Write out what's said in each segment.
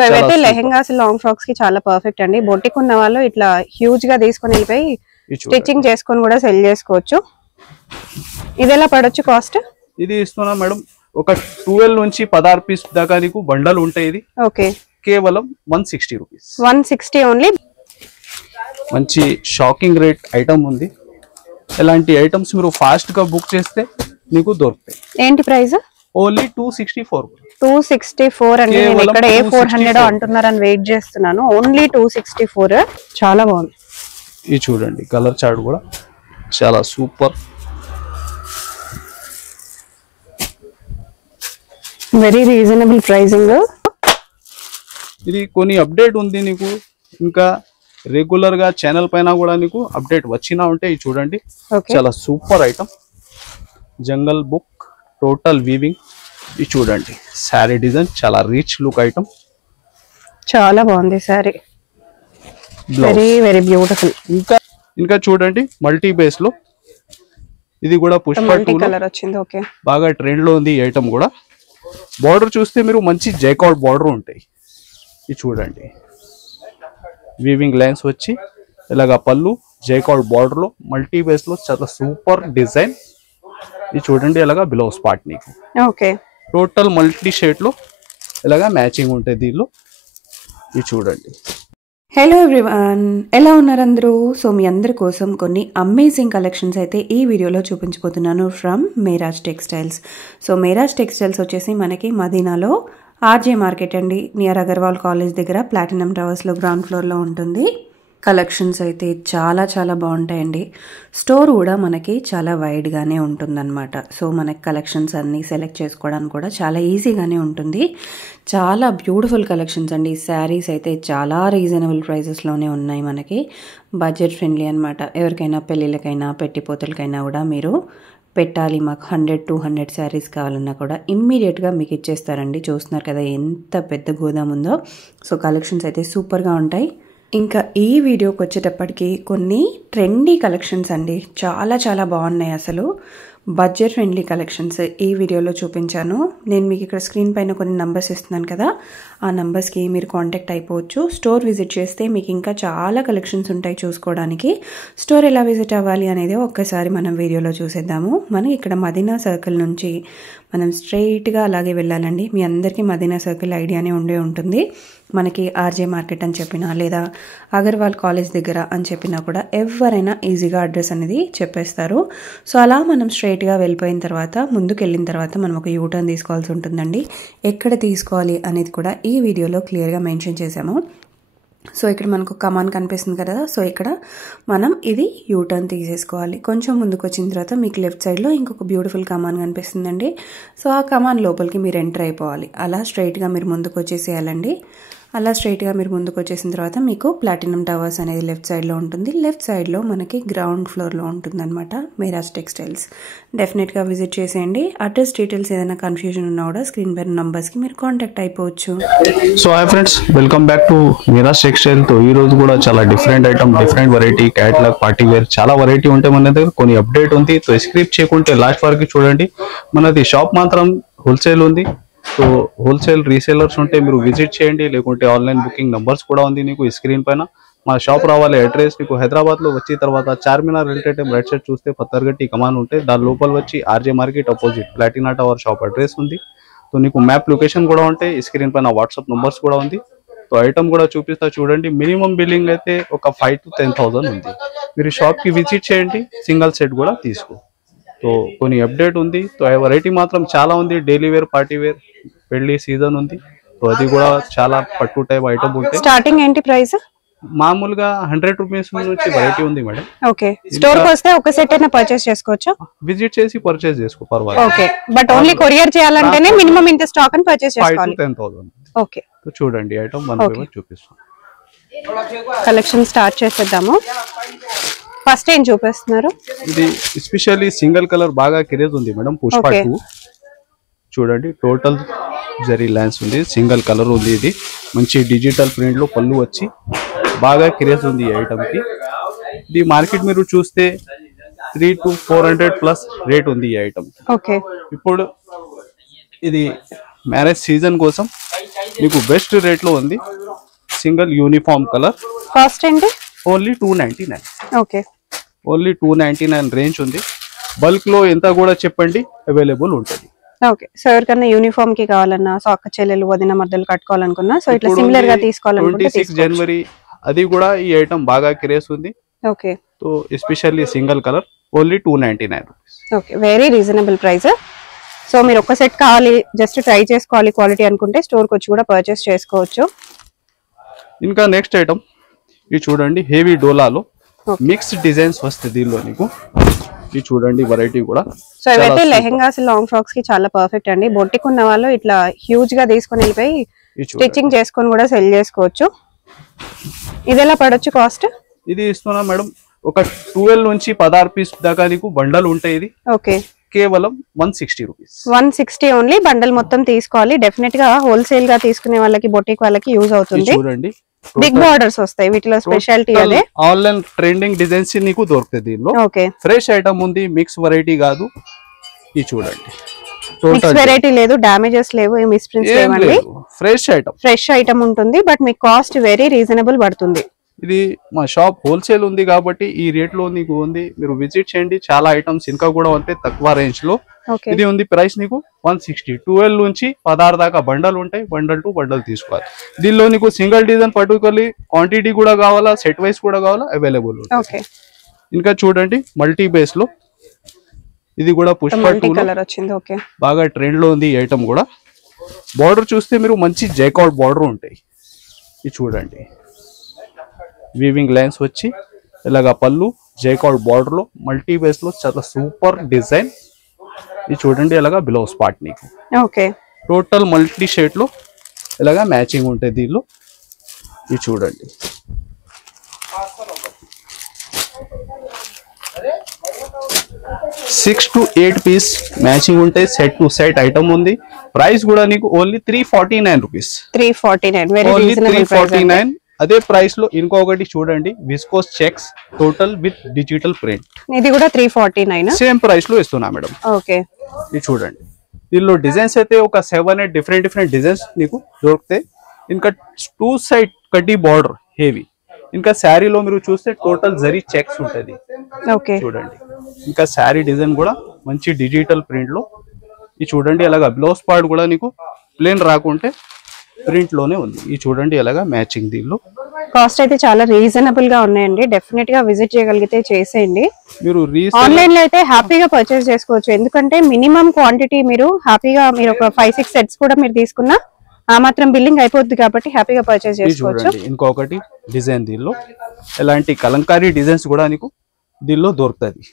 So ఇవైతే lehengas long frocks కి చాలా పర్ఫెక్ట్ అండి. బొటిక్ ఉన్న వాళ్ళు ఇట్లా హ్యూజ్ గా తీసుకొని వెళ్ళిపోయి స్టిచ్చింగ్ చేసుకొని కూడా సెల్ చేసుకోవచ్చు. ఇది ఎలా పడొచ్చు కాస్ట్? ఇది ఇస్తున్నా మేడం ఒక 12 నుంచి 16 పీస్ దాకా నీకు బండల్ ఉంటాయి. ఇది ఓకే కేవలం 160 రూపీస్. 160 ఓన్లీ. మంచి షాకింగ్ రేట్ ఐటమ్ ఉంది. ఇలాంటి ఐటమ్స్ మీరు ఫాస్ట్ గా బుక్ చేస్తే మీకు దొరుకుతాయి. ఏంటి ప్రైస్? ఓన్లీ 264. 264 అండి. నేను ఇక్కడ A400 అంటున్నారని వెయిట్ చేస్తున్నాను. ఓన్లీ 264. చాలా బాగుంది. ఇది చూడండి కలర్ చార్ట్ కూడా చాలా సూపర్. Very reasonable pricing. ఇది కొన్ని అప్డేట్ ఉంది నీకు. ఇంకా రెగ్యులర్ గా ఛానల్ పైన కూడా నీకు అప్డేట్ వచ్చినా ఉంటే ఇది చూడండి. చాలా సూపర్ ఐటమ్. జంగల్ బుక్ టోటల్ వీవింగ్. ఇది చూడండి శారీ డిజైన్ చాలా రిచ్ లుక్ ఐటమ్. చాలా బాగుంది శారీ. Very very beautiful. ఇంకా చూడండి మల్టీ బేస్ లో ఇది కూడా పుష్ప కలర్ వచ్చింది. ఓకే బాగా ట్రెండ్ లో ఉంది ఈ ఐటమ్ కూడా. బార్డర్ చూస్తే మీరు మంచి జైకాట్ బార్డర్ ఉంటాయి. ఇది చూడండి వీవింగ్ లైన్స్ వచ్చి ఇలాగా పళ్ళు జైకాట్ బార్డర్ లో మల్టీ బేస్ లో చాలా సూపర్ డిజైన్. ఇది చూడండి ఇలాగా బ్లౌజ్ పార్ట్ నీకు. ఓకే టోటల్ మల్టీ షేడ్ లో ఇలాగా మ్యాచింగ్ ఉంటుంది దీనిలో. ఇది చూడండి. హలో ఎవ్రీవన్, ఎలా ఉన్నారు అందరూ? సో మీ అందరి కోసం కొన్ని అమేజింగ్ కలెక్షన్స్ అయితే ఈ వీడియోలో చూపించబోతున్నాను from Meraj textiles. So Meraj textiles వచ్చేసి మనకి మదీనాలో ఆర్జే మార్కెట్ అండి, నియర్ అగర్వాల్ కాలేజ్ దగ్గర ప్లాటినం టవర్స్లో గ్రౌండ్ ఫ్లోర్లో ఉంటుంది. కలెక్షన్స్ అయితే చాలా చాలా బాగుంటాయండి. స్టోర్ కూడా మనకి చాలా వైడ్గానే ఉంటుందన్నమాట. సో మనకి కలెక్షన్స్ అన్నీ సెలెక్ట్ చేసుకోవడానికి కూడా చాలా ఈజీగానే ఉంటుంది. చాలా బ్యూటిఫుల్ కలెక్షన్స్ అండి. శారీస్ అయితే చాలా రీజనబుల్ ప్రైజెస్లోనే ఉన్నాయి. మనకి బడ్జెట్ ఫ్రెండ్లీ అనమాట. ఎవరికైనా పెళ్ళిళ్ళకైనా పెట్టిపోతలకైనా కూడా మీరు పెట్టాలి, మాకు 100-200 శారీస్ కావాలన్నా కూడా ఇమ్మీడియట్గా మీకు ఇచ్చేస్తారండి. చూస్తున్నారు కదా ఎంత పెద్ద గోదాం ఉందో. సో కలెక్షన్స్ అయితే సూపర్గా ఉంటాయి. ఇంకా ఈ వీడియోకి వచ్చేటప్పటికి కొన్ని ట్రెండీ కలెక్షన్స్ అండి. చాలా చాలా బాగున్నాయి. అసలు బడ్జెట్ ఫ్రెండ్లీ కలెక్షన్స్ ఈ వీడియోలో చూపించాను. నేను మీకు ఇక్కడ స్క్రీన్ పైన కొన్ని నంబర్స్ ఇస్తున్నాను కదా, ఆ నంబర్స్కి మీరు కాంటాక్ట్ అయిపోవచ్చు. స్టోర్ విజిట్ చేస్తే మీకు ఇంకా చాలా కలెక్షన్స్ ఉంటాయి చూసుకోవడానికి. స్టోర్ ఎలా విజిట్ అవ్వాలి అనేది ఒక్కసారి మనం వీడియోలో చూసేద్దాము. మనం ఇక్కడ మదీనా సర్కిల్ నుంచి మనం స్ట్రైట్గా అలాగే వెళ్ళాలండి. మీ అందరికీ మదీనా సర్కిల్ ఐడియానే ఉండే ఉంటుంది. మనకి ఆర్జే మార్కెట్ అని చెప్పినా లేదా అగర్వాల్ కాలేజ్ దగ్గర అని చెప్పినా కూడా ఎవరైనా ఈజీగా అడ్రస్ అనేది చెప్పేస్తారు. సో అలా మనం స్ట్రైట్గా వెళ్ళిపోయిన తర్వాత ముందుకు వెళ్ళిన తర్వాత మనం ఒక యూటర్న్ తీసుకోవాల్సి ఉంటుందండి. ఎక్కడ తీసుకోవాలి అనేది కూడా ఈ వీడియోలో క్లియర్గా మెన్షన్ చేశాము. సో ఇక్కడ మనకు కమాన్ కనిపిస్తుంది కదా, సో ఇక్కడ మనం ఇది యూటర్న్ తీసేసుకోవాలి. కొంచెం ముందుకు వచ్చిన తర్వాత మీకు లెఫ్ట్ సైడ్లో ఇంకొక బ్యూటిఫుల్ కమాన్ కనిపిస్తుందండి. సో ఆ కమాన్ లోపలికి మీరు ఎంటర్ అయిపోవాలి. అలా స్ట్రైట్గా మీరు ముందుకు వచ్చేసేయాలండి. అలా స్ట్రైట్గా మీరు ముందుకు వచ్చేసిన తర్వాత మీకు ప్లాటినం టవర్స్ అనేది లెఫ్ట్ సైడ్లో ఉంటుంది. లెఫ్ట్ సైడ్లో మనకి గ్రౌండ్ ఫ్లోర్లో ఉంటుంది అనమాట మేరాజ్ టెక్స్టైల్స్. డెఫినెట్గా విజిట్ చేసేయండి. అడ్రస్ డీటెయిల్స్ ఏదైనా కన్ఫ్యూజన్ ఉన్నా కూడా స్క్రీన్ పైన నంబర్స్కి మీరు కాంటాక్ట్ అయిపోవచ్చు. So hi friends, welcome back to Meraj textile. తో ఈ రోజు కూడా చాలా different item, different variety, catalogue, party wear చాలా వెరైటీ ఉంటాయి మన దగ్గర. కొన్ని అప్డేట్ ఉంది. సో స్క్రిప్ట్ చేయకుంటే లాస్ట్ వరకు చూడండి. మనది షాప్ మాత్రం హోల్సేల్ ఉంది. సో హోల్సేల్ రీసేలర్స్ ఉంటే మీరు విజిట్ చేయండి, లేకుంటే ఆన్లైన్ బుకింగ్ నంబర్స్ కూడా ఉంది నీకు ఈ స్క్రీన్ పైన. మా షాప్ రావాలి అడ్రస్ నీకు హైదరాబాద్ లో వచ్చిన తర్వాత చార్మినార్ రిలేటెడ్ రైట్ సైడ్ చూస్తే పత్తర్గట్టి కమాన్ ఉంటే దాని లోపల వచ్చి RJ market opposite Platina tower shop address ఉంది. సో నీకు మ్యాప్ లొకేషన్ కూడా ఉంటాయి. ఈ స్క్రీన్ పైన వాట్సాప్ నంబర్స్ కూడా ఉంది. సో ఐటమ్ కూడా చూపిస్తా చూడండి. మినిమం బిల్లింగ్ అయితే ఒక 5,000 to 10,000 ఉంది. మీరు షాప్ కి విజిట్ చేయండి, సింగిల్ సెట్ కూడా తీసుకో. సో కొన్ని అప్డేట్ ఉంది. సో వెరైటీ మాత్రం చాలా ఉంది. డైలీ వేర్, పార్టీ వేర్, పెళ్లి సీజన్ ఉంది. సో అది కూడా చాలా పట్టు టైప్ ఐటమ్ ఉంటాయి. స్టార్టింగ్ ఏంటి ప్రైస్? మామూలుగా 100 రూపీస్ నుంచి వెరైటీ ఉంది మేడం. ఓకే, స్టోర్ కి వస్తే ఒక సెట్ అయినా పర్చేస్ చేసుకోవచ్చు. విజిట్ చేసి పర్చేస్ చేసుకో పర్వాలేదు. ఓకే, బట్ ఓన్లీ కొరియర్ చేయాలంటేనే మినిమం ఇంత స్టాక్ అని పర్చేస్ చేసుకోవాలి. 5,000 to 10,000. ఓకే, సో చూడండి ఐటమ్ వన్ బై వన్ చూపిస్తాం. కలెక్షన్ స్టార్ట్ చేసేద్దాము. ఫస్ట్ ఏం చూపిస్తున్నారు? ఇది ఎస్పెషల్లీ సింగిల్ కలర్ బాగా క్రేజ్ ఉంది మేడం. పుష్ప 2 చూడండి. టోటల్ జరీ లైన్స్ ఉంది, సింగిల్ కలర్ ఉంది. ఇది మంచి డిజిటల్ ప్రింట్ లో పళ్ళు వచ్చి బాగా క్రేజ్ ఉంది ఈ ఐటమ్ కి. ఇది మార్కెట్ మీరు చూస్తే 300 to 400 ప్లస్ రేట్ ఉంది ఈ ఐటమ్. ఓకే, ఇప్పుడు ఇది మ్యారేజ్ సీజన్ కోసం మీకు బెస్ట్ రేట్ లో ఉంది. Single uniform colour. కాస్ట్ ఏంటి? ఓన్లీ 299. ఓకే, ఓన్లీ 299 రేంజ్ ఉంది. బల్క్ లో ఎంత కూడా చెప్పండి, అవైలబుల్ ఉంటుంది. ఓకే. సో ఎవరికన్నా యూనిఫామ్ కి కావాలన్నా, సాక్క చెల్లెలు వదిన మర్దలు కట్టుకోవాలనుకున్నా, సో ఇట్లా సిమిలర్ గా తీసుకోవాలనుకుంటే 26 జనవరి అది కూడా ఈ ఐటమ్ బాగా క్రేజ్ ఉంది. Okay, so especially single colour only 299 rupees. Okay, very reasonable price. So మీరు ఒక్క సెట్ కావాలి, జస్ట్ ట్రై చేసుకోవాలి క్వాలిటీ అనుకుంటే స్టోర్కి వచ్చి కూడా పర్చేస్ చేసుకోవచ్చు. ఇంకా నెక్స్ట్ ఐటమ్ ఇది చూడండి, హెవీ డోలాలో మిక్స్ డిజైన్స్ వస్తుంది దీనిలో నీకు. ఇది చూడండి వెరైటీ కూడా. సో ఇవైతే లెహెంగాస్, లాంగ్ ఫ్రాక్స్ కి చాలా పర్ఫెక్ట్ అండి. బొట్టికి ఉన్న వాళ్ళు ఇట్లా హ్యూజ్ గా తీసుకొని వెళ్ళిపోయి స్టిచ్చింగ్ చేసుకొని కూడా సెల్ చేసుకోవచ్చు. ఇది ఎలా పడొచ్చు కాస్ట్? ఇది ఇస్తున్నా మేడం, ఒక 12 నుంచి 16 పీస్ దాకా నీకు బండల్ ఉంటాయి. ఇది ఓకే, కేవలం 160 రూపీస్. 160 ఓన్లీ. బండల్ మొత్తం తీసుకోవాలి. డెఫినెట్ గా హోల్సేల్ గా తీసుకునే వాళ్ళకి, బొటిక్ వాళ్ళకి యూజ్ అవుతుంది. చూడండి, బిగ్ బార్డర్స్ వస్తాయి వీటిలో, స్పెషాలిటీ అదే. ఆన్లైన్ ట్రెండింగ్ డిజైన్స్ నీకు దొరుకుతాయి దీనిలో. ఓకే, ఫ్రెష్ ఐటమ్ ఉంది, మిక్స్ వెరైటీ కాదు. ఇది చూడండి, మిక్స్ వెరైటీ లేదు, డామేజెస్ లేవు, మిస్ ప్రింట్స్ లేవండి. ఫ్రెష్ ఐటమ్ ఉంటుంది. బట్ మీకు కాస్ట్ వెరీ రీజనబుల్ పడుతుంది. ఇది మా షాప్ హోల్సేల్ ఉంది కాబట్టి ఈ రేట్ లో నీకు ఉంది. మీరు విజిట్ చేయండి. చాలా ఐటమ్స్ ఇంకా కూడా ఉంటాయి తక్కువ రేంజ్ లో. ఇది ఉంది ప్రైస్ నీకు 160. 12 నుంచి 16 దాకా బండల్ ఉంటాయి. బండల్ టు బండల్ తీసుకోవాలి. దీనిలో నీకు సింగిల్ డిజైన్ పర్టికులర్లీ క్వాంటిటీ కూడా కావాలా, సెట్ వైస్ కూడా కావాలా, అవైలబుల్. ఇంకా చూడండి, మల్టీ బేస్ లో ఇది కూడా పుష్ప 2 కలర్ వచ్చింది. ఓకే, బాగా ట్రెండ్ లో ఉంది ఈ ఐటమ్ కూడా. బార్డర్ చూస్తే మీరు మంచి జైకాట్ బార్డర్ ఉంటాయి. ఇది చూడండి, వీవింగ్ లైన్స్ వచ్చి ఇలాగా పళ్ళు, జైకాట్ బార్డర్ లో మల్టీ బేస్ లో చాలా సూపర్ డిజైన్. ఇది చూడండి, ఇలాగా బ్లౌజ్ పార్ట్ నీకు. ఓకే, టోటల్ మల్టీ షేడ్ లో ఇలాగా మ్యాచింగ్ ఉంటాయి దీనిలో. ఇది చూడండి, సిక్స్ to 8 పీస్ మ్యాచింగ్ ఉంటాయి. సెట్ టు సెట్ ఐటమ్ ఉంది. ప్రైస్ కూడా నీకు only 349 rupees. 349, very only reasonable price. 349. అదే ప్రైస్ లో ఇంకొకటి చూడండి, viscose checks total with digital print. ఇది కూడా 349. సేమ్ ప్రైస్ లో ఇస్తున్నా మేడం. ఓకే, ఇది చూడండి, దీనిలో డిజైన్స్ అయితే ఒక 7-8 డిఫరెంట్ డిజైన్స్ నీకు దొరుకుతాయి. ఇంకా 2 సైడ్ కడ్డీ బార్డర్ హెవీ. ఇంకా శారీలో మీరు చూస్తే టోటల్ జరీ చెక్స్ ఉంటుంది. ఓకే, చూడండి, ఇంకా శారీ డిజైన్ కూడా మంచి డిజిటల్ ప్రింట్ లో. ఇది చూడండి, అలాగా బ్లౌజ్ పార్ట్ కూడా నీకు ప్లేన్ రాకుంటే ప్రింట్ లోనే ఉంది. ఇది చూడండి, అలాగా మ్యాచింగ్ దీనిలో. కాస్ట్ అయితే చాలా రీజనబుల్ గా ఉన్నాయండి. డెఫినెట్ గా విజిట్ చేయగలిగితే చేసేయండి. మీరు ఆన్లైన్ లో అయితే హ్యాపీగా పర్చేస్ చేసుకోవచ్చు. ఎందుకంటే మినిమం క్వాంటిటీ మీరు హ్యాపీగా, మీరు ఒక 5-6 సెట్స్ కూడా మీరు తీసుకున్నా ఆ మాత్రం బిల్లింగ్ అయిపోద్ది కాబట్టి హ్యాపీగా పర్చేస్ చేసుకోవచ్చు. ఇంకొకటి డిజైన్ దీనిలో ఎలాంటి కలంకారీ డిజైన్స్ కూడా నీకు దీనిలో దొరుకుతుంది.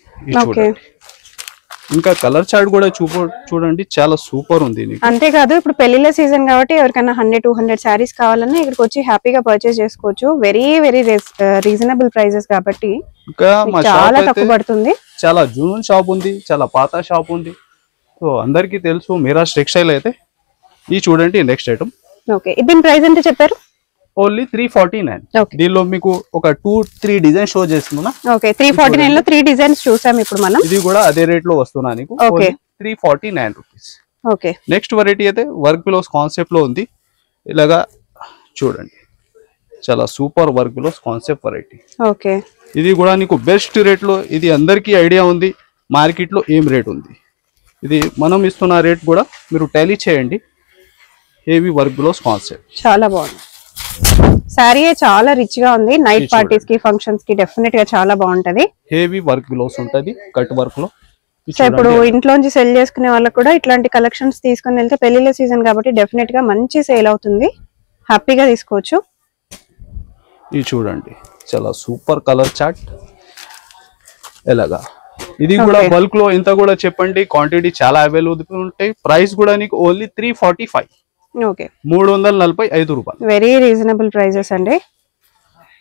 ఇంకా కలర్ చార్ట్ కూడా చూడండి, చాలా సూపర్ ఉంది. అంతేకాదు, ఇప్పుడు పెళ్లిళ్ళ సీజన్ కాబట్టి ఎవరికైనా 100-200 శారీస్ కావాలన్నా ఇక్కడికి వచ్చి హ్యాపీగా పర్చేస్ చేసుకోవచ్చు. వెరీ రీజనబుల్ ప్రైజెస్ కాబట్టి ఇంకా చాలా తక్కువ పడుతుంది. చాలా జూన్ షాప్ ఉంది, చాలా పాత షాప్ ఉంది. సో అందరికి తెలుసు మీరాజ్ టెక్స్టైల్ అయితే. ఇది చూడండి, నెక్స్ట్ ఐటమ్. ఓకే, దీని ప్రైస్ ఎంత చెప్పారు? ఓన్లీ 349. దీనిలో మీకు ఒక 2-3 డిజైన్ షో చేస్తున్నా. ఓకే, 349 లో 3 డిజైన్స్ చూసాం ఇప్పుడు మనం. ఇది కూడా అదే రేట్ లో వస్తున్నా నీకు. 349 రూపీస్. ఓకే, నెక్స్ట్ వెరైటీ అయితే వర్క్ బిలోస్ కాన్సెప్ట్ లో ఉంది. ఇలాగా చూడండి, చాలా super work బిలోస్ concept variety. Okay, ఇది కూడా నీకు బెస్ట్ రేట్ లో. ఇది అందరికీ ఐడియా ఉంది మార్కెట్ లో ఏం రేట్ ఉంది. ఇది మనం ఇస్తున్న రేట్ కూడా మీరు టాలీ చేయండి. హెవీ వర్క్ బిలోస్ కాన్సెప్ట్ చాలా బాగుంది. సారీ చాలా రిచ్ గా ఉంది. నైట్ పార్టీస్ కి, ఫంక్షన్స్ కి డెఫినెట్ గా చాలా బాగుంటది. హెవీ వర్క్ బిలోస్ ఉంటది, కట్ వర్క్ లో. సో ఇప్పుడు ఇంట్లోంచి సెల్ చేసుకునే వాళ్ళకి కూడా ఇట్లాంటి కలెక్షన్స్ తీసుకుని వెళ్తే, పెళ్లిళ్ళ సీజన్ కాబట్టి డెఫినెట్ గా మంచి సేల్ అవుతుంది. హ్యాపీగా తీసుకోవచ్చు. ఇది చూడండి, చాలా సూపర్ కలర్ చార్ట్. ఎలాగా ఇది కూడా బల్క్ లో ఇంత కూడా చెప్పండి, క్వాంటిటీ చాలా అవైలబుల్ ఉంటాయి. ప్రైస్ కూడా నీకు ఓన్లీ 345. ఓకే, 345 రూపాయలు. వెరీ రీజనబుల్ ప్రైజెస్ అండి.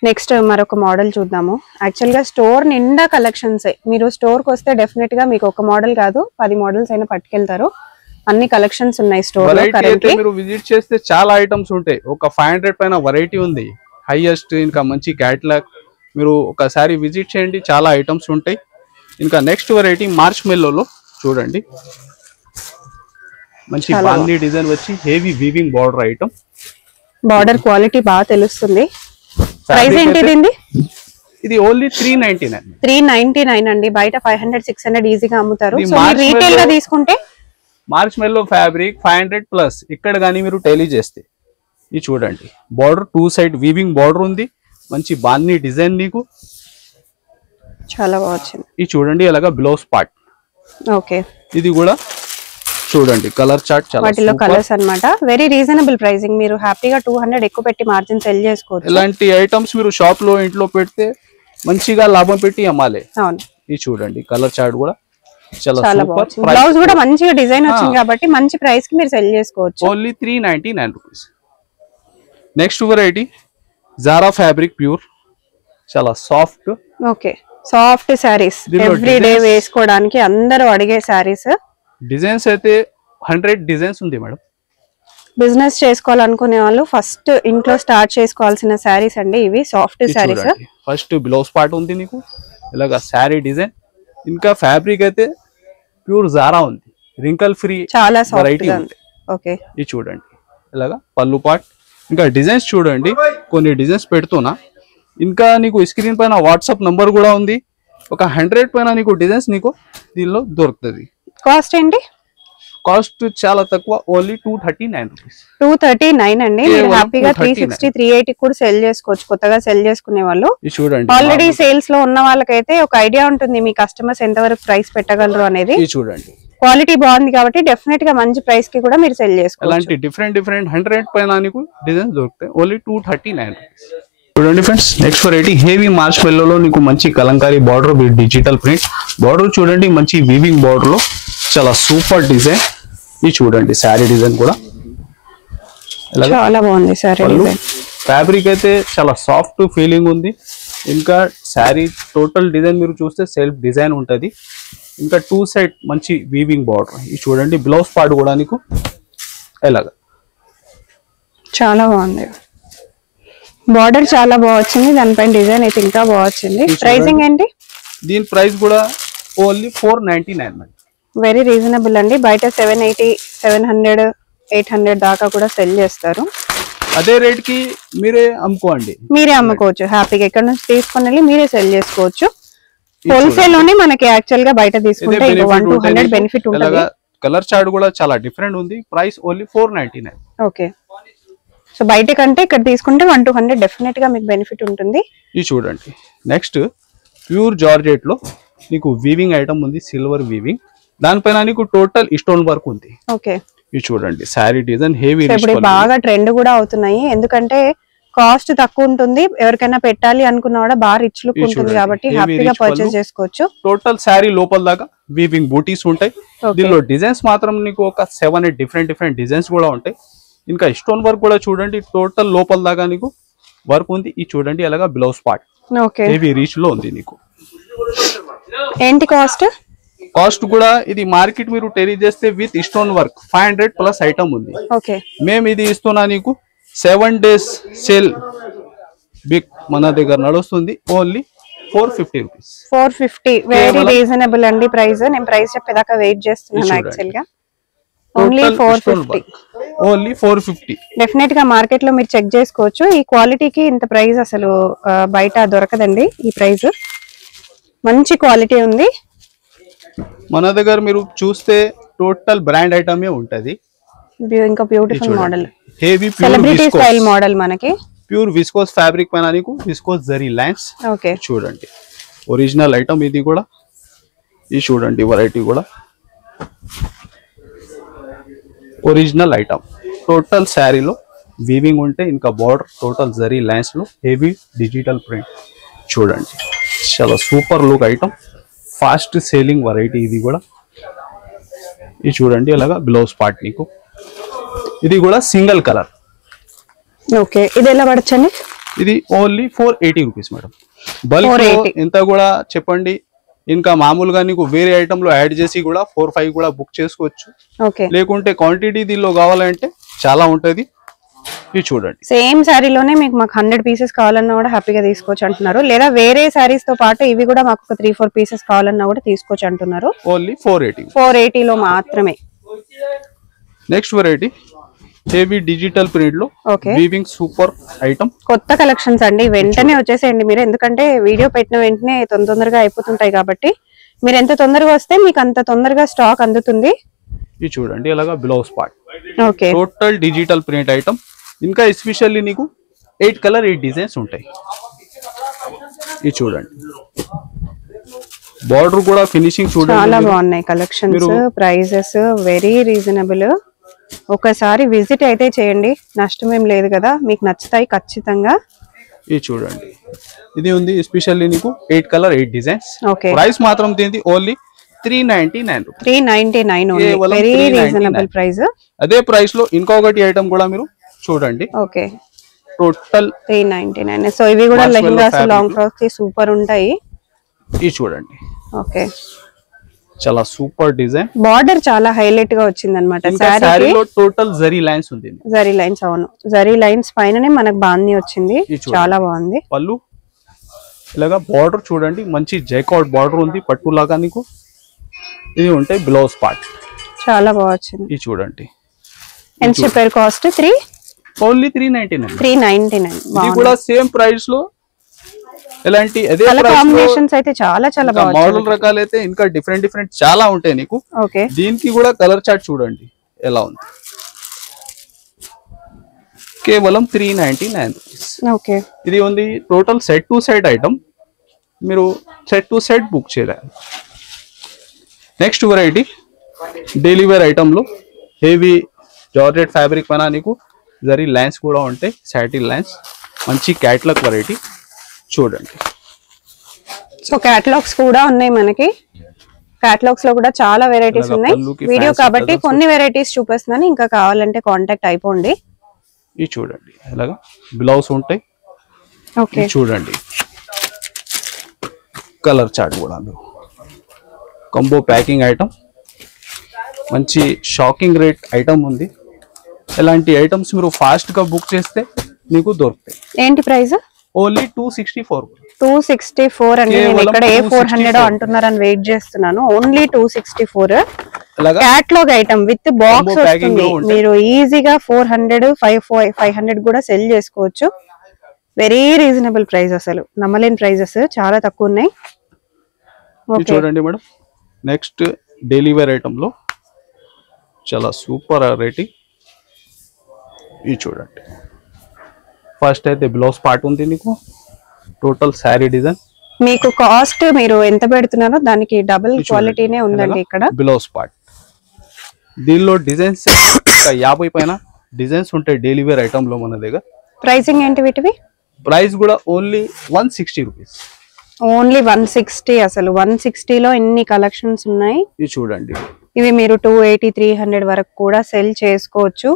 నెక్స్ట్ మరొక మోడల్ చూద్దాము. యాక్చువల్ గా స్టోర్ నిండా కలెక్షన్స్. మీరు స్టోర్ కి వస్తే డెఫినెట్ గా మీకు ఒక మోడల్ కాదు 10 మోడల్స్ అయినా పట్టుకెళ్తారు. అన్ని కలెక్షన్స్ ఉన్నాయి స్టోర్ లో. మీరు విజిట్ చేస్తే చాలా ఐటమ్స్ ఉంటాయి. ఒక 500 పైన వెరైటీ ఉంది, హైయెస్ట్. ఇంకా మంచి క్యాటలాగ్. మీరు ఒకసారి విజిట్ చేయండి, చాలా ఐటమ్స్ ఉంటాయి. ఇంకా నెక్స్ట్ వెరైటీ మార్చ్ మెల్లోలో చూడండి, మంచి బాందీ డిజైన్ వచ్చి heavy weaving border item. Border quality బాగా తెలుస్తుంది. ప్రైస్ ఏంటి దీనిది? ఇది ఓన్లీ 399. 399 అండి. బయట 500-600 ఈజీగా అమ్ముతారు. సో మీరు రీటైల్ గా తీసుకుంటే మార్చ్ మెల్లో ఫ్యాబ్రిక్ 500+. ఇక్కడ కానీ మీరు టైలీ చేస్తే ఇది చూడండి, బార్డర్ 2 సైడ్ వీవింగ్ బార్డర్ ఉంది, మంచి బాన్ని డిజైన్ నీకు చాలా బాగా వచ్చింది. ఇది చూడండి అలాగా బ్లౌజ్ పార్ట్. ఓకే, ఇది కూడా చూడండి కలర్ చార్ట్ చాలా వాటిలో కలర్స్ అన్నమాట. Very reasonable pricing. మీరు హ్యాపీగా 200 ఎక్కువ పెట్టి మార్జిన్ సెల్ చేసుకోవచ్చు. ఇలాంటి ఐటమ్స్ మీరు షాప్ లో ఇంట్లో పెడితే మంచిగా లాభం పెట్టి అమ్మాలి. అవును, ఇది చూడండి కలర్ చార్ట్ కూడా చాలా సూపర్. బ్లౌజ్ కూడా మంచిగా డిజైన్ వచ్చింది కాబట్టి మంచి ప్రైస్ కి మీరు సెల్ చేసుకోవచ్చు. Only 399 rupees. Next variety Zara fabric pure, చాలా soft. Okay, soft saris every day వేసుకోవడానికి అందరూ అడిగే శారీస్. డిజైన్స్ అయితే 100 డిజైన్స్ ఉంది మేడం. బిజినెస్ చేసుకోవాలనుకునే వాళ్ళు ఫస్ట్ ఇంట్లో స్టార్ట్ చేసుకోవాల్సిన శారీస్ అండి ఇవి, soft saris. First blouse part ఉంది నీకు ఇలాగా శారీ డిజైన్. ఇంకా ఫ్యాబ్రిక్ అయితే ప్యూర్ జారా ఉంది, రింకల్ ఫ్రీ, చాలా సాఫ్ట్ గా ఉంది. ఓకే, ఇది చూడండి ఇలాగా పళ్ళు పార్ట్. ఇంకా డిజైన్స్ చూడండి, కొన్ని డిజైన్స్ పెడుతున్నా. ఇంకా నీకు స్క్రీన్ పైన వాట్సాప్ నంబర్ కూడా ఉంది. ఒక 100 పైన నీకు డిజైన్స్ నీకు దీనిలో దొరుకుతుంది. కాస్ట్ ఏంటి? కాస్ట్ చాలా తక్కువ, ఓన్లీ 239 రూపీస్. 239 అండి. మీరు హ్యాపీగా 360, 380 కూడా సెల్ చేసుకోవచ్చు. కొత్తగా సెల్ చేసుకునే వాళ్ళు, చూడండి ఆల్రెడీ సేల్స్ లో ఉన్న వాళ్ళకైతే ఒక ఐడియా ఉంటుంది మీ కస్టమర్స్ ఎంతవరకు ప్రైస్ పెట్టగలరు అనేది. చూడండి క్వాలిటీ బాగుంది కాబట్టి డెఫినెట్ గా మంచి ప్రైస్ కి కూడా మీరు సెల్ చేసుకోవచ్చు. అలాంటి డిఫరెంట్ 100 పైన నీకు డిజైన్స్ దొరుకుతాయి, ఓన్లీ 239 రూపీస్. చూడండి ఫ్రెండ్స్, నెక్స్ట్ వెరైటీ హెవీ మార్చ్ మెల్లోలో నీకు మంచి Kalamkari border with digital print. Border చూడండి మంచి వీవింగ్ బార్డర్ లో చాలా సూపర్ డిజైన్. ఇది చూడండి శారీ డిజైన్ కూడా చాలా బాగుంది. శారీ డిజైన్ ఫ్యాబ్రిక్ అయితే చాలా సాఫ్ట్ ఫీలింగ్ ఉంది. ఇంకా శారీ టోటల్ డిజైన్ మీరు చూస్తే సెల్ఫ్ డిజైన్ ఉంటుంది. ఇంకా 2 సైడ్ మంచి వీవింగ్ బార్డర్. ఇది చూడండి బ్లౌజ్ పార్ట్ కూడా నీకు ఎలాగా చాలా బాగుంది. బార్డర్ చాలా బాగా వచ్చింది, దానిపైన డిజైన్ అయితే ఇంకా బాగా వచ్చింది. ప్రైసింగ్ ఏంటి? దీని ప్రైస్ కూడా ఓన్లీ 499. వెరీ రీజనబుల్ అండి. బయట 780, 700, 800 దాకా కూడా సెల్ చేస్తారు. అదే రేట్ కి మీరే అమ్ముకోండి, మీరే అమ్ముకోవచ్చు హ్యాపీగా. ఇక్కడ నుంచి తీసుకొని వెళ్ళి మీరే సెల్ చేసుకోవచ్చు. హోల్సేల్ లోనే మనకి యాక్చువల్ గా బయట తీసుకుంటే 100-200 బెనిఫిట్ ఉంటుంది. కలర్ చార్ట్ కూడా చాలా డిఫరెంట్ ఉంది. Price only 499. ఓకే, సో బయట కంటే ఇక్కడ తీసుకుంటే 100-200 డెఫినెట్ గా మీకు బెనిఫిట్ ఉంటుంది. ఇది చూడండి నెక్స్ట్ ప్యూర్ జార్జెట్ లో నీకు వీవింగ్ ఐటమ్ ఉంది, సిల్వర్ వీవింగ్. దానిపైన నీకు టోటల్ స్టోన్ వర్క్ ఉంది. ఓకే, ఇది చూడండి శారీ డిజైన్ హెవీ. ఇప్పుడు బాగా ట్రెండ్ కూడా అవుతున్నాయి, ఎందుకంటే కాస్ట్ తక్కువ ఉంటుంది. ఎవరికైనా పెట్టాలి అనుకున్నా కూడా బాగా రిచ్ లుక్ ఉంటుంది కాబట్టి హ్యాపీగా పర్చేస్ చేసుకోవచ్చు. టోటల్ శారీ లోపల దాకా వీవింగ్ బూటీస్ ఉంటాయి. దీనిలో డిజైన్స్ మాత్రం నీకు ఒక 7-8 డిఫరెంట్ డిజైన్స్ కూడా ఉంటాయి. ఇంకా స్టోన్ వర్క్ కూడా చూడండి టోటల్ లోపల దాకా నీకు వర్క్ ఉంది. ఇది చూడండి అలాగా బ్లౌజ్ పార్ట్ హెవీ రీచ్ లో ఉంది నీకు. ఏంటి కాస్ట్? కాస్ట్ కూడా ఇది మార్కెట్ మీరు టెరీ చేస్తే విత్ స్టోన్ వర్క్ 500+ ఐటమ్ ఉంది. మేము ఇది ఇస్తున్నా నీకు 7 days సేల్ బిగ్ మన దగ్గర నడుస్తుంది, ఓన్లీ 450 రూపీస్. 450 వెరీ రీజనబుల్ అండి ప్రైస్. నేను ప్రైస్ చెప్పేదాకా వెయిట్ చేస్తున్నాను యాక్చువల్ గా. ఓన్లీ 450. ఓన్లీ 450. డెఫినెట్ గా మార్కెట్ లో మీరు చెక్ చేసుకోవచ్చు. ఈ క్వాలిటీకి ఇంత ప్రైస్ అసలు బయట దొరకదండి. ఈ ప్రైస్ మంచి క్వాలిటీ ఉంది. మన దగ్గర మీరు చూస్తే టోటల్ బ్రాండ్ ఐటమే ఉంటది. ఇంకా beautiful model, heavy celebrity style model. మనకి ప్యూర్ విస్కోస్ ఫ్యాబ్రిక్ పైన నీకు విస్కోస్ జరీ లైన్స్. ఓకే, చూడండి ఒరిజినల్ ఐటమ్ ఇది కూడా. ఇది చూడండి వెరైటీ కూడా ఒరిజినల్ ఐటమ్. టోటల్ శారీలో వీవింగ్ ఉంటే ఇంకా బార్డర్ టోటల్ జరీ లైన్స్ లో హెవీ డిజిటల్ ప్రింట్. చూడండి చాలా super look item, fast selling variety ఇది కూడా. ఇది చూడండి అలాగా బ్లౌజ్ పార్ట్ నీకు. ఇది కూడా సింగిల్ కలర్. ఓకే, ఇది ఎలా పడచ్చండి? ఇది ఓన్లీ 480 రూపీస్ మేడం. బల్క్ ఎంత కూడా చెప్పండి. ఇంకా మామూలుగా నీకు వేరే ఐటమ్ లో యాడ్ చేసి కూడా 4-5 కూడా బుక్ చేసుకోవచ్చు. లేకుంటే క్వాంటిటీ దీనిలో కావాలంటే చాలా ఉంటది. ఇది చూడండి సేమ్ శారీలోనే మీకు మాకు 100 పీసెస్ కావాలన్నా కూడా హ్యాపీగా తీసుకోవచ్చు అంటున్నారు. లేదా వేరే శారీస్ తో పాటు ఇవి కూడా మాకు ఒక 3-4 పీసెస్ కావాలన్నా కూడా తీసుకోవచ్చు అంటున్నారు. ఓన్లీ 480. 480 లో మాత్రమే. Next variety heavy digital print లో ఓకే వీవింగ్ సూపర్ ఐటమ్. కొత్త కలెక్షన్స్ అండి, వెంటనే వచ్చేసేయండి మీరు, ఎందుకంటే వీడియో పెట్టిన వెంటనే తొందరగా అయిపోతుంటాయి కాబట్టి మీరు ఎంత తొందరగా వస్తే మీకు అంత తొందరగా స్టాక్ అందుతుంది. ఇది చూడండి ఇలాగా blouse part okay total digital print item. ఇంకా ఎస్పెషల్లీ నీకు 8 కలర్ 8 డిజైన్స్ ఉంటాయి. ఇది చూడండి బార్డర్ కూడా ఫినిషింగ్ చూడండి చాలా బాగున్నాయి కలెక్షన్స్, ప్రైజెస్ వెరీ రీజనబుల్. ఒకసారి విజిట్ అయితే చేయండి, నష్టం ఏం లేదు కదా, మీకు నచ్చుతాయి ఖచ్చితంగా. ఇది చూడండి ఇది ఉంది ఎస్పెషల్లీ నీకు 8 కలర్ 8 డిజైన్స్. ఓకే ప్రైస్ మాత్రం దీనిది only 399 rupees. 399 only, very reasonable price. అదే ప్రైస్ లో ఇంకొకటి ఐటమ్ కూడా మీరు చూడండి. Okay total 399. సో ఇవి కూడా లెహంగాస్ లాంగ్ ఫ్రాక్స్ కి సూపర్ ఉంటాయి. ఇది చూడండి ఓకే చాలా సూపర్ డిజైన్. బార్డర్ చాలా హైలైట్ గా వచ్చింది అనమాట సారీలో. టోటల్ జరీ లైన్స్ ఉంది, జరీ లైన్స్. అవును, జరీ లైన్స్ పైననే మనకు బాంది వచ్చింది, చాలా బాగుంది. పళ్ళు ఇలాగా బార్డర్ చూడండి మంచి జైకాట్ బార్డర్ ఉంది పట్టు లాగా నీకు. ఇది ఉంటాయి బ్లౌజ్ పార్ట్, చాలా బాగా వచ్చింది. ఇది చూడండి ఎంత చెప్పారు కాస్ట్? ఓన్లీ 399. 399. ఇది కూడా సేమ్ ప్రైస్ లో ఎలాంటి అదే కాంబినేషన్స్ అయితే చాలా చాలా బాగా మోడల్ రకాలు అయితే ఇంకా డిఫరెంట్ చాలా ఉంటాయి నీకు. ఓకే దీనికి కూడా కలర్ చార్ట్ చూడండి ఎలా ఉంది. కేవలం 399 రూపీస్. ఓకే ఇది ఉంది total set to set item, మీరు సెట్ టు సెట్ బుక్ చేయాలి. Next variety daily wear item లో హెవీ జార్జెట్ ఫ్యాబ్రిక్ పైన నీకు జరీ లైన్స్ కూడా ఉంటాయి, సాటిన్ లైన్స్. మంచి క్యాట్లాగ్ వెరైటీ చూడండి. సో క్యాటలాగ్స్ కూడా ఉన్నాయి మనకి, క్యాటలాగ్స్ లో కూడా చాలా వెరైటీస్ ఉన్నాయి. వీడియో కాబట్టి కొన్ని వెరైటీస్ చూపిస్తున్నాను, ఇంకా కావాలంటే కాంటాక్ట్ అయిపోండి. ఇది చూడండి ఇలాగా బ్లౌజ్ ఉంటాయి. ఓకే చూడండి కలర్ చార్ట్ కూడా కంబో ప్యాకింగ్ ఐటమ్, మంచి షాకింగ్ రేట్ ఐటమ్ ఉంది. ఇలాంటి ఐటమ్స్ మీరు ఫాస్ట్ గా బుక్ చేస్తే మీకు దొరుకుతాయి. ఏంటి ప్రైస్? ఓన్లీ 264. 264 అండి. నేను ఇక్కడ A400 అంటున్నారని వెయిట్ చేస్తున్నాను. Only 264. Catalogue item with box వస్తుంది. మీరు ఈజీగా 400 500 కూడా సెల్ చేసుకోవచ్చు. వెరీ రీజనబుల్ ప్రైస్, అసలు నమ్మలేని ప్రైజెస్, చాలా తక్కువ ఉన్నాయి. చూడండి madam next daily wear item లో చాలా సూపర్ రేటింగ్. ఇది చూడండి ఫస్ట్ అయితే బ్లౌజ్ పార్ట్ ఉంది నీకు, టోటల్ శారీ డిజైన్. మీకు కాస్ట్ మీరు ఎంత పెడుతున్నారో దానికి డబుల్ క్వాలిటీనే ఉందండి ఇక్కడ. బ్లౌజ్ పార్ట్ దీనిలో డిజైన్స్ 50 పైన డిజైన్స్ ఉంటాయి డైలీ వేర్ ఐటమ్ లో మన దగ్గర. ప్రైసింగ్ ఏంటి వీటివి? ప్రైస్ కూడా ఓన్లీ 160 రూపీస్. ఓన్లీ 160. అసలు 160 లో ఎన్ని కలెక్షన్స్ ఉన్నాయి. ఇది చూడండి ఇవి మీరు 280 300 వరకు కూడా సెల్ చేసుకోవచ్చు.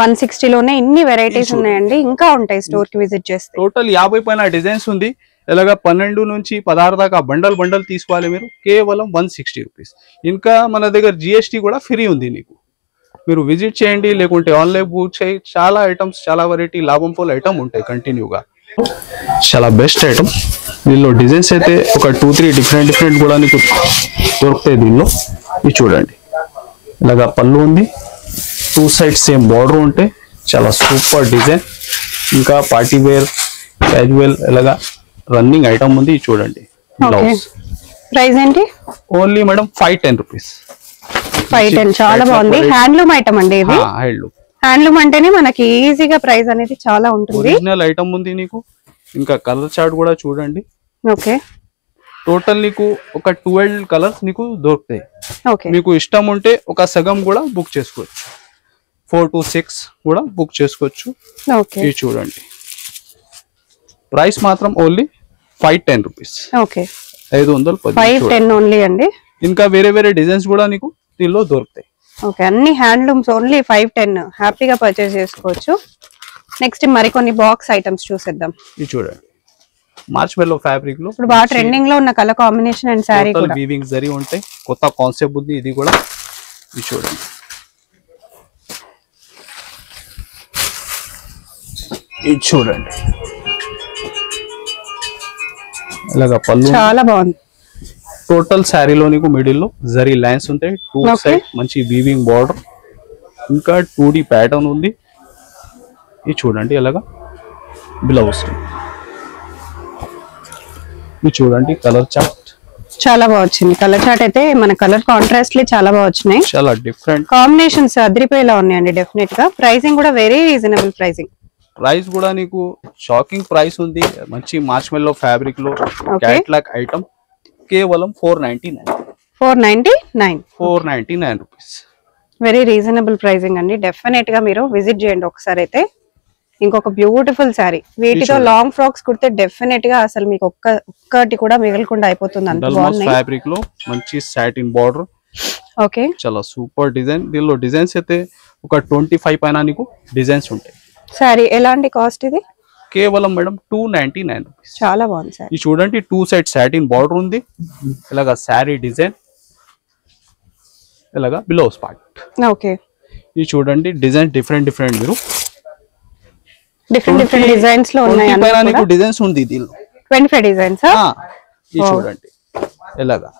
160 లోనే ఇన్ని వెరైటీస్ ఉన్నాయండి, ఇంకా ఉంటాయి స్టోర్ కి విజిట్ చేస్తే. టోటల్ 50 పైన డిజైన్స్ ఉంది. ఇలాగా 12 నుంచి 16 దాకా బండల్ తీసుకోవాలి మీరు, కేవలం 160 రూపీస్. ఇంకా మన దగ్గర GST కూడా ఫ్రీ ఉంది నీకు. మీరు విజిట్ చేయండి, లేకుంటే ఆన్లైన్ బుక్ చేయి. చాలా ఐటమ్స్, చాలా వెరైటీ లాభంపోల్ ఐటమ్ ఉంటాయి కంటిన్యూగా. చాలా బెస్ట్ ఐటమ్. దీనిలో డిజైన్స్ అయితే ఒక 2-3 డిఫరెంట్ కూడా నీకు దొరుకుతాయి దీనిలో. ఇది చూడండి ఇలాగా పళ్ళు ఉంది, 2 సైడ్ సేమ్ బార్డర్ ఉంటాయి. చాలా సూపర్ డిజైన్. ఇంకా పార్టీ వేర్ క్యాజువల్ ఇలాగా రన్నింగ్ ఐటమ్ ఉంది. చూడండి బ్లౌజ్ ప్రైస్ ఏంటి? Only madam 510 rupees. 510 చాలా బాగుంది. హ్యాండ్లూమ్ ఐటమ్ అండి ఇది. హ్యాండ్లూమ్ అంటేనే మనకి ఈజీగా ప్రైస్ అనేది చాలా ఉంటుంది. ఒరిజినల్ ఐటమ్ ఉంది నీకు. ఇంకా కలర్ చార్ట్ కూడా చూడండి. ఓకే టోటల్ నీకు ఒక 12 కలర్స్ నీకు దొరుకుతాయి. ఓకే మీకు ఇష్టం ఉంటే ఒక సగం కూడా బుక్ చేసుకోవచ్చు, 4 to 6 కూడా బుక్ చేసుకోవచ్చు. ఓకే ఇది చూడండి ప్రైస్ మాత్రం ఓన్లీ 510 రూపీస్. ఓకే 510 510 ఓన్లీ అండి. ఇంకా వేరే డిజైన్స్ కూడా నీకు దీనిలో దొరుకుతాయి. ఓకే అన్ని హ్యాండ్లూమ్స్ ఓన్లీ 510 హ్యాపీగా పర్చేస్ చేసుకోవచ్చు. నెక్స్ట్ మరికొన్ని బాక్స్ ఐటమ్స్ చూసేద్దాం. ఇది చూడండి మార్చ్ మెల్లో ఫ్యాబ్రిక్ లో ఇప్పుడు బాగా ట్రెండింగ్ లో ఉన్న కలర్ కాంబినేషన్ అండ్ సారీ కూడా వీవింగ్ జరీ ఉంటాయి. కొత్త కాన్సెప్ట్ ఉంది ఇది కూడా. ఇది చూడండి ఇది చూడండి ఇలాగా పళ్ళు చాలా బాగుంది. టోటల్ శారీలో నీకు మిడిల్ లో జరీ లైన్స్ ఉంటాయి. 2 సైడ్ మంచి వీవింగ్ బార్డర్. ఇంకా 2D ప్యాటర్న్ ఉంది. ఇది చూడండి ఎలాగా బ్లౌజ్. ఇది చూడండి కలర్ చార్ట్ చాలా బాగా వచ్చింది. కలర్ చార్ట్ అయితే మన కలర్ కాంట్రాస్ట్ చాలా బాగా వచ్చినాయి. చాలా డిఫరెంట్ కాంబినేషన్స్ అదిరిపోయేలా ఉన్నాయండి డెఫినెట్ గా. ప్రైసింగ్ కూడా వెరీ రీజనబుల్ ప్రైసింగ్. ప్రైస్ కూడా నీకు షాకింగ్ ప్రైస్ ఉంది. మంచి మార్ష్మెల్లో ఫ్యాబ్రిక్ లో క్యాట్లాగ్ ఐటమ్ కేవలం 499 రూపీస్. వెరీ రీజనబుల్ ప్రైసింగ్ అండి. డెఫినెట్ గా మీరు విజిట్ చేయండి ఒకసారి అయితే. ఇంకొక బ్యూటిఫుల్ శారీ వీటితో లాంగ్ ఫ్రాక్స్ కుడితే డెఫినెట్ గా అసలు మీకు ఒక్కటి కూడా మిగలకుండా అయిపోతుంది. అంత బాగుంది. ఫ్యాబ్రిక్ లో మంచి సాటిన్ బార్డర్. ఓకే, చాలా సూపర్ డిజైన్. దీనిలో డిజైన్స్ అయితే ఒక 25 పైన నీకు డిజైన్స్ ఉంటాయి. సారీ ఎలాంటి కాస్ట్ ఇది? కేవలం మేడం 299 రూపీస్. చాలా బాగుంది సార్. ఇది చూడండి 2 సైడ్ సాటిన్ బార్డర్ ఉంది. ఇలాగా శారీ డిజైన్, ఇలాగా బ్లౌజ్ పార్ట్. ఓకే, ఇది చూడండి డిజైన్ డిఫరెంట్ మీరు డిఫరెంట్ డిజైన్స్ లో ఉన్నాయి. డిజైన్స్ ఉంది దీనిలో 25 డిజైన్స్. ఇది చూడండి ఎలాగా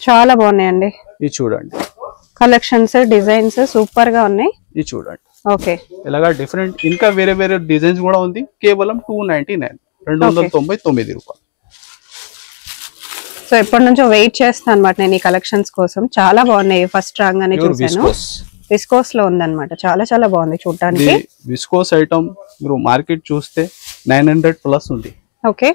చాలా బాగున్నాయండి. ఇది చూడండి కలెక్షన్స్ డిజైన్స్ సూపర్ గా ఉన్నాయి. ఇది చూడండి ఓకే, ఇలాగా డిఫరెంట్ ఇంకా వేరే డిజైన్స్ కూడా ఉంది. కేవలం 299 299 రూపాయలు. సో ఎప్పటి నుంచో వెయిట్ చేస్తాను అనమాట నేను ఈ కలెక్షన్స్ కోసం. చాలా బాగున్నాయి. ఫస్ట్ రాగానే చూసాను. విస్కోస్ లో ఉందన్నమాట. చాలా చాలా బాగుంది చూడడానికి. విస్కోస్ ఐటమ్ మీరు మార్కెట్ చూస్తే 900 ప్లస్ ఉంది. Okay,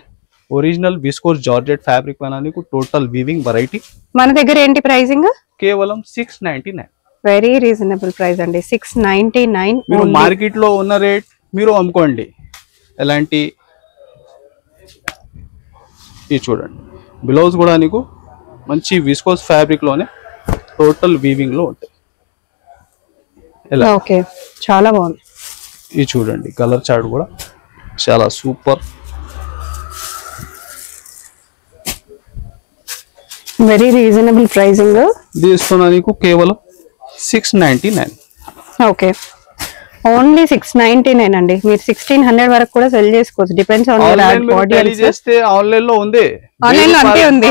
original viscose georgette fabric పైన నీకు టోటల్ వీవింగ్ వెరైటీ. మన దగ్గర ఏంటి ప్రైసింగ్? కేవలం 699. వెరీ రీజనబుల్ ప్రైస్ అండి. 699. మీరు మార్కెట్ లో ఉన్న రేట్ మీరు అమ్ముకోండి. ఎలాంటి ఇది చూడండి బ్లౌజ్ కూడా నీకు మంచి విస్కోస్ ఫ్యాబ్రిక్ లోనే టోటల్ వీవింగ్ లో ఉంటాయి. ఓకే, చాలా బాగుంది. ఇది చూడండి కలర్ చార్ట్ కూడా చాలా సూపర్. Very reasonable pricing. తీసుకున్నా నీకు కేవలం 699. ఓకే, ఓన్లీ 699 అండి. మీరు 1600 వరకు కూడా సెల్ చేసుకోవచ్చు. Depends on your audience. చేస్తే ఆన్లైన్ లో ఉంది. ఆన్లైన్ లో అంతే ఉంది.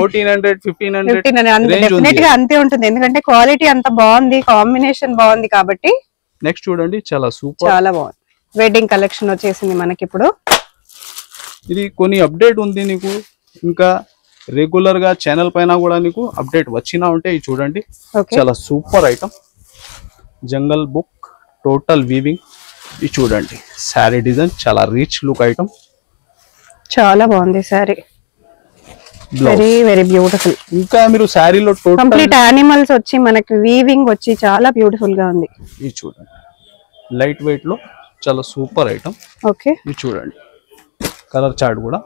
1400 1500 డెఫినెట్ గా అంతే ఉంటుంది. ఎందుకంటే క్వాలిటీ అంత బాగుంది, కాంబినేషన్ బాగుంది కాబట్టి. నెక్స్ట్ చూడండి చాలా సూపర్, చాలా బాగుంది. వెడ్డింగ్ కలెక్షన్ వచ్చేసింది మనకి ఇప్పుడు. ఇది కొన్ని అప్డేట్ ఉంది నీకు. ఇంకా రెగ్యులర్ గా ఛానల్ పైన కూడా నీకు అప్డేట్ వచ్చినా ఉంటే ఇది చూడండి. చాలా సూపర్ ఐటమ్. జంగల్ బుక్ టోటల్ వీవింగ్. ఇది చూడండి శారీ డిజైన్ చాలా రిచ్ లుక్ ఐటమ్. చాలా బాగుంది శారీ. Very very beautiful. ఇంకా మీరు శారీలో టోటల్ కంప్లీట్ యానిమల్స్ వచ్చి మనకి వీవింగ్ వచ్చి చాలా బ్యూటిఫుల్ గా ఉంది. ఇది చూడండి లైట్ వెయిట్ లో చాలా సూపర్ ఐటమ్. ఓకే, ఇది చూడండి కలర్ చార్ట్ కూడా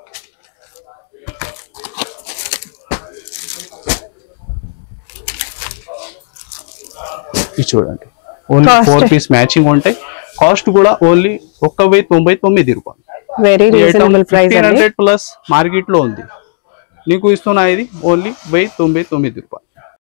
ఇది చూడండి. ఓన్లీ 4 పీస్ మ్యాచింగ్ ఉంటాయి. కాస్ట్ కూడా ఓన్లీ 1099 రూపాయలు. Very reasonable price. 1500 plus market లో ఉంది. నీకు ఇస్తున్నా ఇది ఓన్లీ 1099 రూపాయలు.